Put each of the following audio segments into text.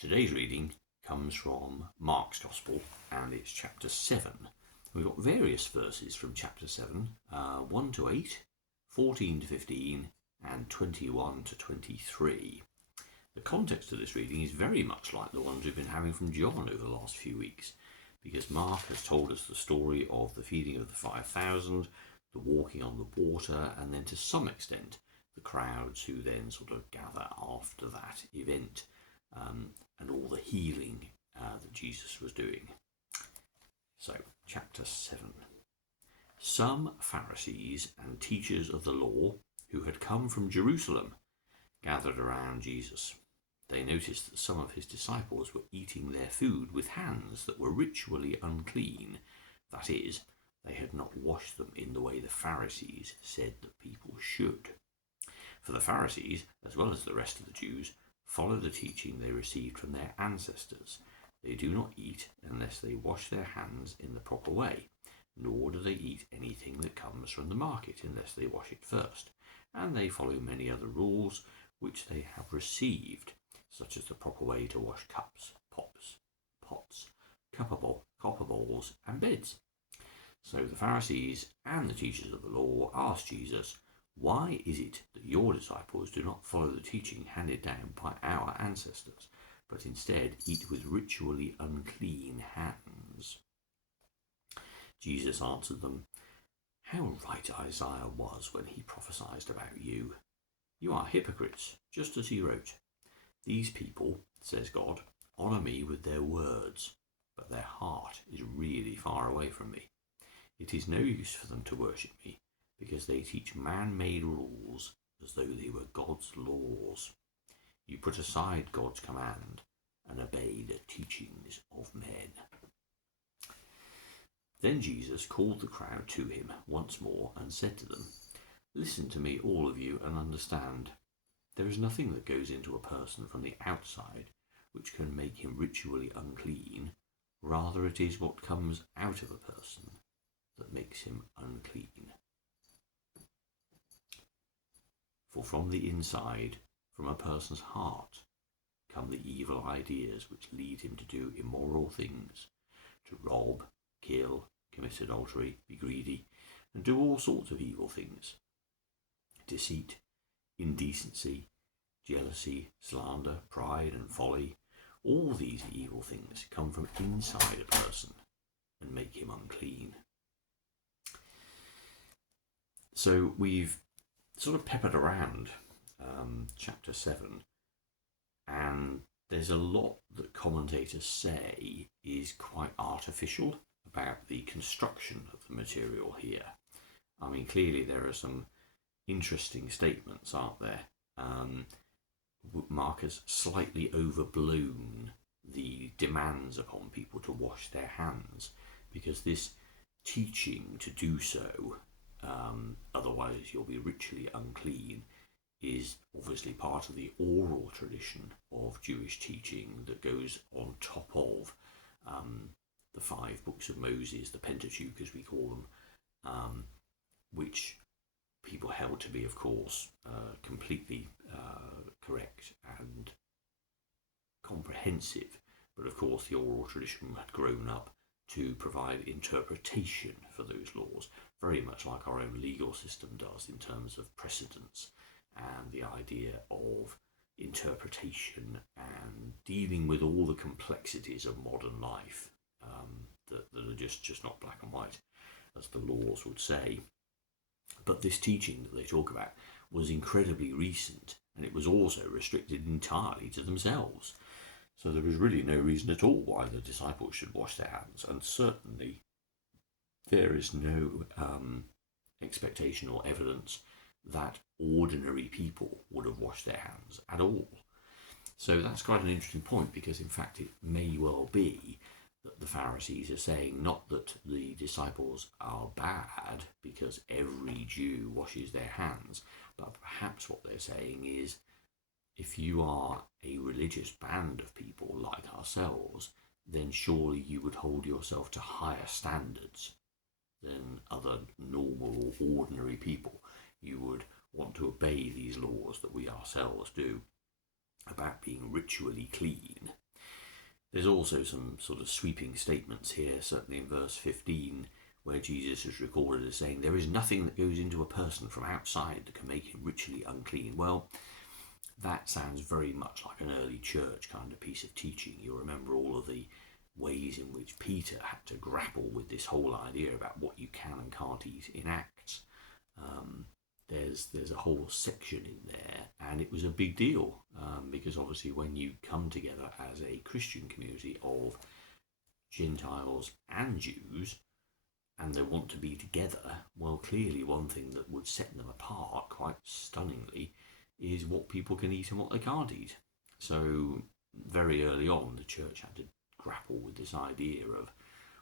Today's reading comes from Mark's Gospel, and it's chapter 7. We've got various verses from chapter 7, 1 to 8, 14 to 15, and 21 to 23. The context of this reading is very much like the ones we've been having from John over the last few weeks, because Mark has told us the story of the feeding of the 5,000, the walking on the water, and then to some extent the crowds who then sort of gather after that event. And all the healing that Jesus was doing. So, chapter 7. Some Pharisees and teachers of the law who had come from Jerusalem gathered around Jesus. They noticed that some of his disciples were eating their food with hands that were ritually unclean. That is, they had not washed them in the way the Pharisees said that people should. For the Pharisees, as well as the rest of the Jews, follow the teaching they received from their ancestors. They do not eat unless they wash their hands in the proper way, nor do they eat anything that comes from the market unless they wash it first. And they follow many other rules which they have received, such as the proper way to wash cups, pots, copper bowls, and beds. So the Pharisees and the teachers of the law asked Jesus, "Why is it that your disciples do not follow the teaching handed down by our ancestors, but instead eat with ritually unclean hands?" Jesus answered them, "How right Isaiah was when he prophesied about you. You are hypocrites, just as he wrote. These people, says God, honour me with their words, but their heart is really far away from me. It is no use for them to worship me, because they teach man-made rules as though they were God's laws. You put aside God's command and obey the teachings of men." Then Jesus called the crowd to him once more and said to them, "Listen to me, all of you, and understand. There is nothing that goes into a person from the outside which can make him ritually unclean. Rather, it is what comes out of a person that makes him unclean. For from the inside, from a person's heart, come the evil ideas which lead him to do immoral things, to rob, kill, commit adultery, be greedy, and do all sorts of evil things. Deceit, indecency, jealousy, slander, pride, and folly, all these evil things come from inside a person and make him unclean." So we've sort of peppered around chapter 7, and there's a lot that commentators say is quite artificial about the construction of the material here. I mean, clearly there are some interesting statements, aren't there? Mark has slightly overblown the demands upon people to wash their hands, because this teaching to do so, otherwise you'll be ritually unclean, is obviously part of the oral tradition of Jewish teaching that goes on top of the 5 books of Moses, the Pentateuch as we call them, which people held to be, of course, completely correct and comprehensive. But of course the oral tradition had grown up to provide interpretation for those laws, very much like our own legal system does in terms of precedents and the idea of interpretation and dealing with all the complexities of modern life that are just not black and white, as the laws would say. But this teaching that they talk about was incredibly recent, and it was also restricted entirely to themselves. So there was really no reason at all why the disciples should wash their hands, and certainly there is no expectation or evidence that ordinary people would have washed their hands at all. So that's quite an interesting point, because in fact it may well be that the Pharisees are saying not that the disciples are bad because every Jew washes their hands, but perhaps what they're saying is, if you are a religious band of people like ourselves, then surely you would hold yourself to higher standards than other normal or ordinary people. You would want to obey these laws that we ourselves do about being ritually clean. There's also some sort of sweeping statements here, certainly in verse 15, where Jesus is recorded as saying, "There is nothing that goes into a person from outside that can make him ritually unclean." Well, that sounds very much like an early church kind of piece of teaching. You'll remember all of the ways in which Peter had to grapple with this whole idea about what you can and can't eat in Acts. There's a whole section in there, and it was a big deal because obviously when you come together as a Christian community of Gentiles and Jews, and they want to be together, well, clearly one thing that would set them apart quite stunningly is what people can eat and what they can't eat. So very early on, the church had to grapple with this idea of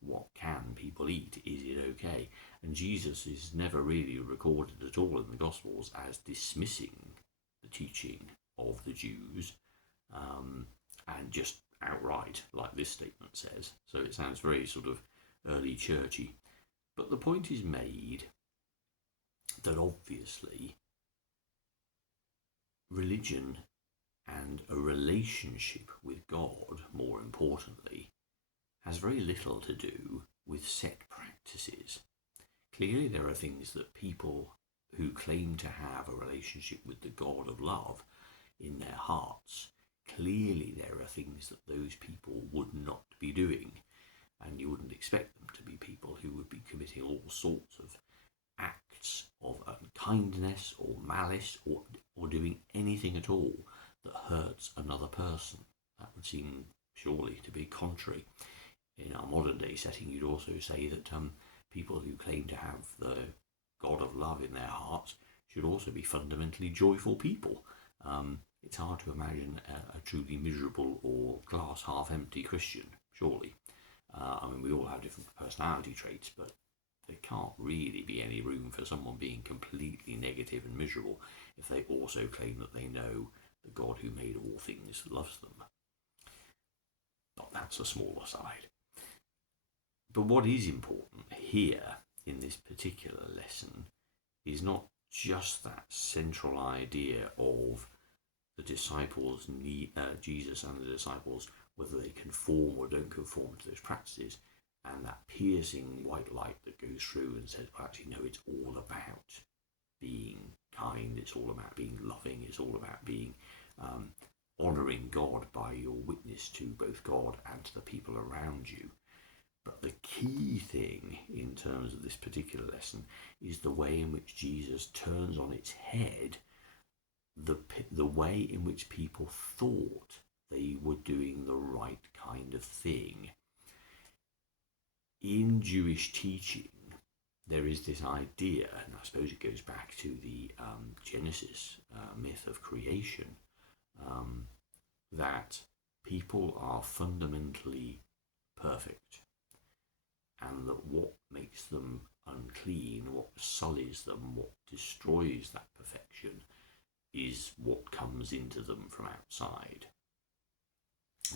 what can people eat? Is it okay? And Jesus is never really recorded at all in the Gospels as dismissing the teaching of the Jews and just outright, like this statement says. So it sounds very sort of early churchy. But the point is made that obviously religion and a relationship with God, more importantly, has very little to do with set practices. Clearly, there are things that people who claim to have a relationship with the God of love in their hearts, clearly there are things that those people would not be doing, and you wouldn't expect them to be people who would be committing all sorts of acts of unkindness or malice or doing anything at all that hurts another person. That would seem surely to be contrary. In our modern day setting, you'd also say that people who claim to have the God of love in their hearts should also be fundamentally joyful people. It's hard to imagine a truly miserable or glass half empty Christian, surely. I mean, we all have different personality traits, but there can't really be any room for someone being completely negative and miserable if they also claim that they know the God who made all things loves them. But that's a small aside. But what is important here in this particular lesson is not just that central idea of the disciples, Jesus and the disciples, whether they conform or don't conform to those practices, and that piercing white light that goes through and says, well, actually, no, it's all about being kind, it's all about being loving, it's all about being honouring God by your witness to both God and to the people around you. But the key thing in terms of this particular lesson is the way in which Jesus turns on its head the way in which people thought they were doing the right kind of thing. In Jewish teaching, there is this idea, and I suppose it goes back to the Genesis myth of creation, that people are fundamentally perfect, and that what makes them unclean, what sullies them, what destroys that perfection, is what comes into them from outside.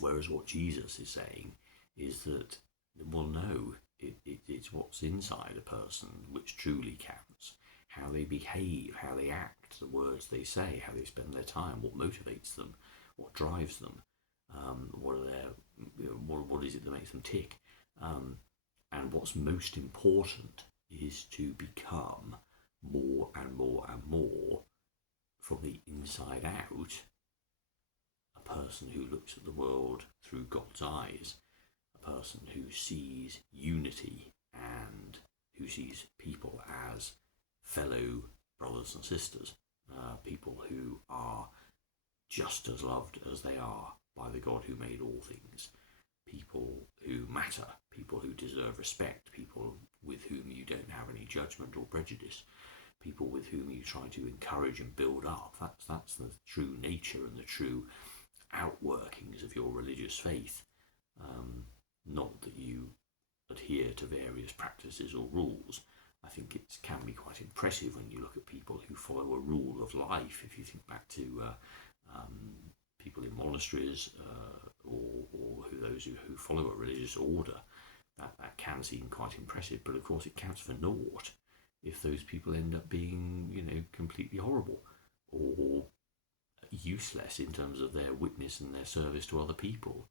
Whereas what Jesus is saying is that, well, no, it's what's inside a person which truly counts. How they behave, how they act, the words they say, how they spend their time, what motivates them, what drives them, what is it that makes them tick. And what's most important is to become more and more and more, from the inside out, a person who looks at the world through God's eyes, a person who sees unity and who sees people as fellow brothers and sisters, people who are just as loved as they are by the God who made all things, people who matter, people who deserve respect, people with whom you don't have any judgment or prejudice, people with whom you try to encourage and build up. That's the true nature and the true outworkings of your religious faith. Not that you adhere to various practices or rules. I think it can be quite impressive when you look at people who follow a rule of life. If you think back to people in monasteries or those who follow a religious order, that can seem quite impressive. But of course, it counts for naught if those people end up being, completely horrible or useless in terms of their witness and their service to other people.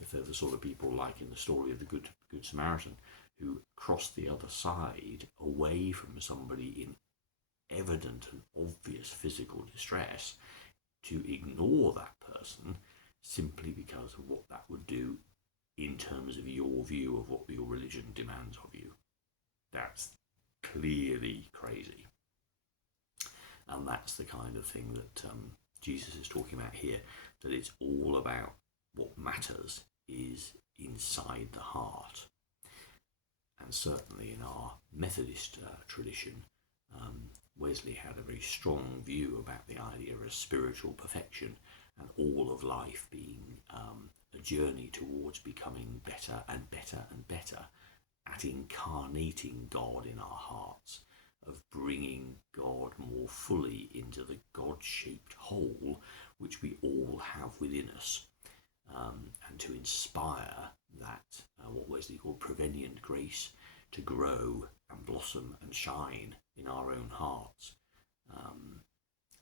If they're the sort of people like in the story of the Good Samaritan who cross the other side away from somebody in evident and obvious physical distress, to ignore that person simply because of what that would do in terms of your view of what your religion demands of you. That's clearly crazy. And that's the kind of thing that Jesus is talking about here, that it's all about what matters is inside the heart. And certainly in our Methodist tradition, Wesley had a very strong view about the idea of spiritual perfection and all of life being a journey towards becoming better and better and better at incarnating God in our hearts, of bringing God more fully into the God-shaped whole which we all have within us, and to inspire that, what Wesley called prevenient grace, to grow and blossom and shine in our own hearts.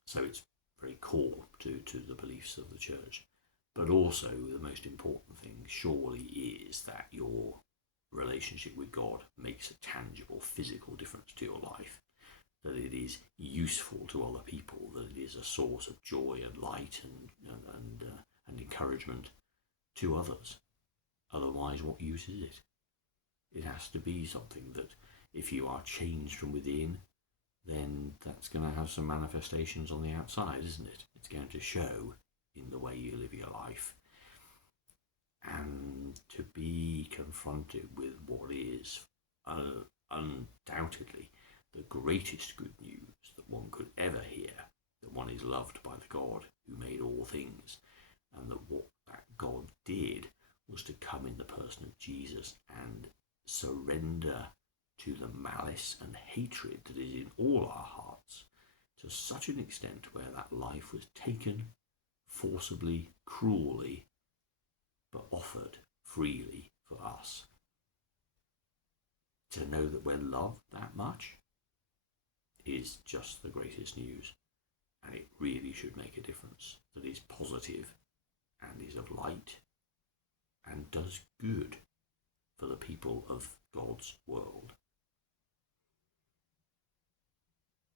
So it's very core to the beliefs of the church. But also the most important thing surely is that your relationship with God makes a tangible physical difference to your life, that it is useful to other people, that it is a source of joy and light and encouragement to others. Otherwise, what use is it? It has to be something that, if you are changed from within, then that's going to have some manifestations on the outside, isn't it? It's going to show in the way you live your life. And to be confronted with what is undoubtedly the greatest good news that one could ever hear, that one is loved by the God who made all things, and that what that God did was to come in the person of Jesus and surrender to the malice and hatred that is in all our hearts, to such an extent where that life was taken forcibly, cruelly, but offered freely for us. To know that we're loved that much is just the greatest news, and it really should make a difference, that is positive and is of light and does good for the people of God's world.